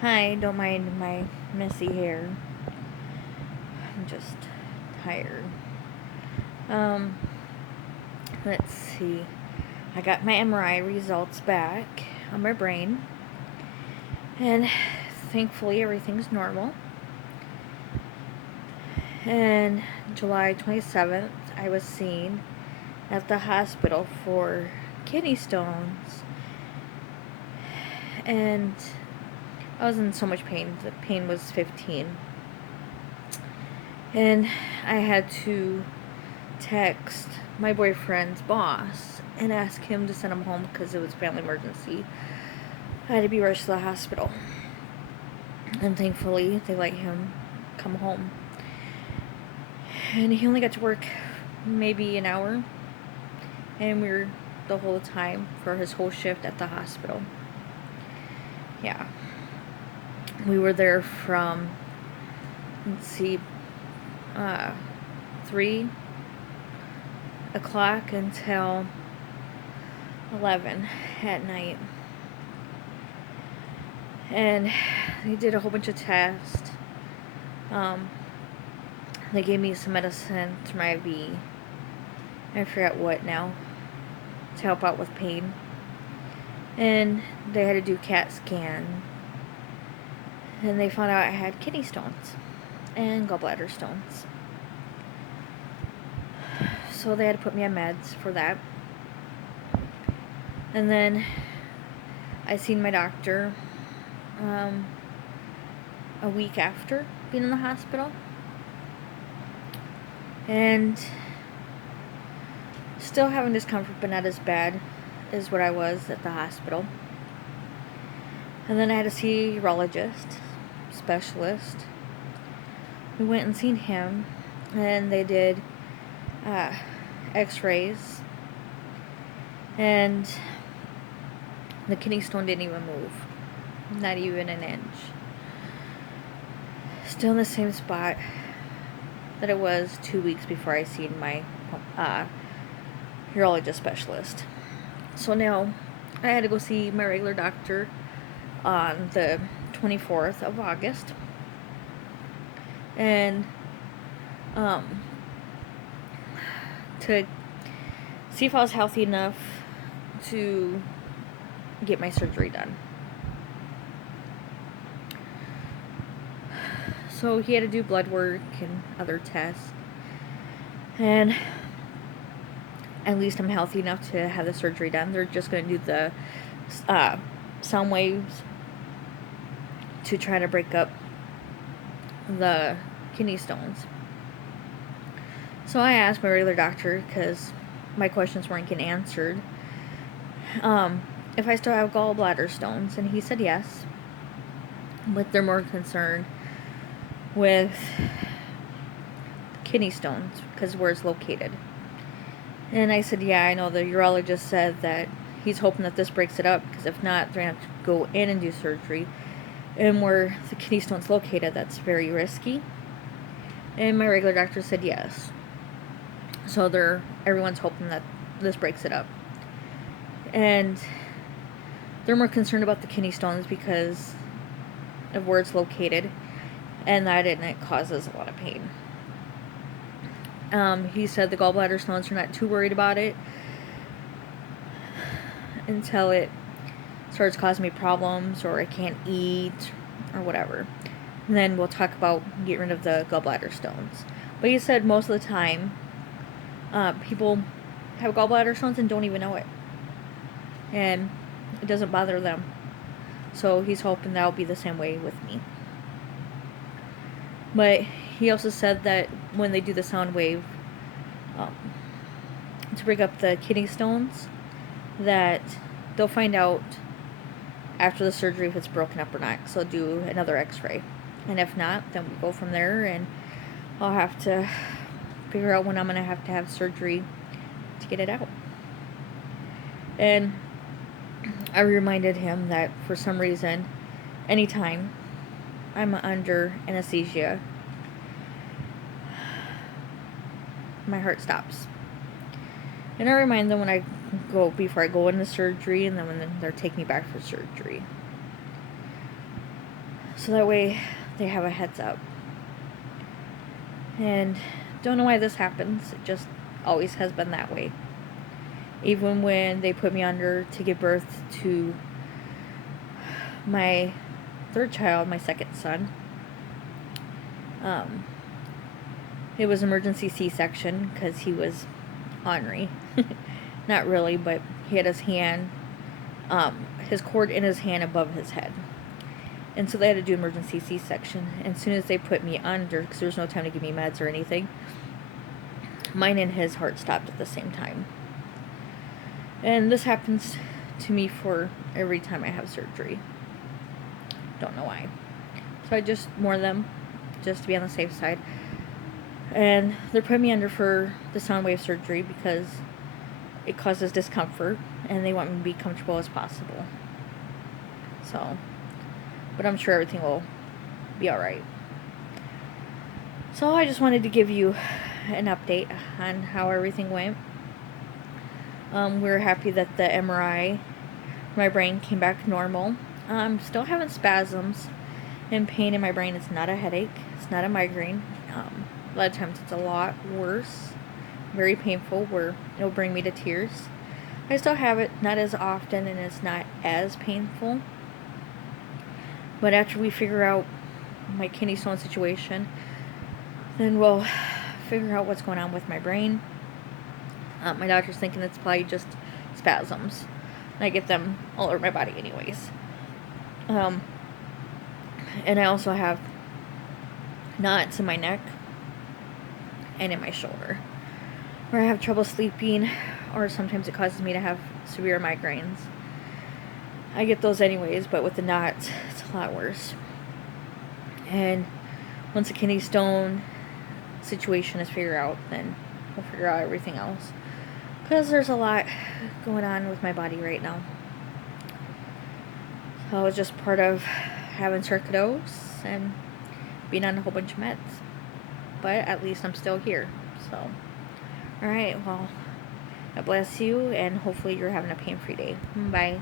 Hi, don't mind my messy hair. I'm just tired. Um, let's see. I got my MRI results back on my brain, and thankfully everything's normal. And July 27th, I was seen at the hospital for kidney stones, and I was in so much pain. The pain was 15. And I had to text my boyfriend's boss and ask him to send him home because it was a family emergency. I had to be rushed to the hospital. And thankfully, they let him come home. And he only got to work maybe an hour. And we were the whole time for his whole shift at the hospital. Yeah. We were there from, 3 o'clock until 11 at night. And they did a whole bunch of tests. They gave me some medicine through my IV. I forget what now. To help out with pain. And they had to do CAT scan. And they found out I had kidney stones and gallbladder stones. So they had to put me on meds for that. And then I seen my doctor a week after being in the hospital. And still having discomfort, but not as bad as what I was at the hospital. And then I had to see a urologist, specialist. We went and seen him, and they did x-rays, and the kidney stone didn't even move, not even an inch. Still in the same spot that it was 2 weeks before I seen my urologist specialist. So now I had to go see my regular doctor on the 24th of August. And to see if I was healthy enough to get my surgery done. So he had to do blood work and other tests. And at least I'm healthy enough to have the surgery done. They're just going to do the sound waves to try to break up the kidney stones. So I asked my regular doctor, because my questions weren't getting answered, if I still have gallbladder stones, and he said yes, but they're more concerned with kidney stones because where it's located. And I said, yeah, I know. The urologist said that he's hoping that this breaks it up, because if not, they're going to have to go in and do surgery. And where the kidney stone's located, that's very risky. And my regular doctor said yes. So everyone's hoping that this breaks it up. And they're more concerned about the kidney stones because of where it's located, and that it causes a lot of pain. He said the gallbladder stones are not too worried about it until it starts causing me problems, or I can't eat, or whatever. And then we'll talk about getting rid of the gallbladder stones. But he said most of the time, people have gallbladder stones and don't even know it. And it doesn't bother them. So he's hoping that'll be the same way with me. But he also said that when they do the sound wave to break up the kidney stones, that they'll find out after the surgery if it's broken up or not. So do another x-ray. And if not, then we go from there, and I'll have to figure out when I'm going to have surgery to get it out. And I reminded him that for some reason, anytime I'm under anesthesia, my heart stops. And I remind them before I go into surgery, and then when they're taking me back for surgery. so that way they have a heads up. And don't know why this happens. It just always has been that way. Even when they put me under to give birth to my third child, my second son, it was emergency C-section because he was ornery. Not really, but he had his cord in his hand above his head. And so they had to do emergency C-section. And as soon as they put me under, because there was no time to give me meds or anything, mine and his heart stopped at the same time. And this happens to me for every time I have surgery. Don't know why. So I just warn them, just to be on the safe side. And they're putting me under for the sound wave surgery because it causes discomfort, and they want me to be comfortable as possible. So, but I'm sure everything will be alright. So I just wanted to give you an update on how everything went. We're happy that the MRI for my brain came back normal. I'm still having spasms and pain in my brain. It's not a headache. It's not a migraine. A lot of times it's a lot worse. Very painful, where it'll bring me to tears. I still have it, not as often, and it's not as painful. But after we figure out my kidney stone situation, then we'll figure out what's going on with my brain. My doctor's thinking it's probably just spasms. I get them all over my body anyways. And I also have knots in my neck and in my shoulder, where I have trouble sleeping, or sometimes it causes me to have severe migraines. I get those anyways, but with the knots, it's a lot worse. And once the kidney stone situation is figured out, then we'll figure out everything else. Because there's a lot going on with my body right now. So it's just part of having sarcoidosis and being on a whole bunch of meds. But at least I'm still here. So, alright, well, God bless you, and hopefully you're having a pain-free day. Bye.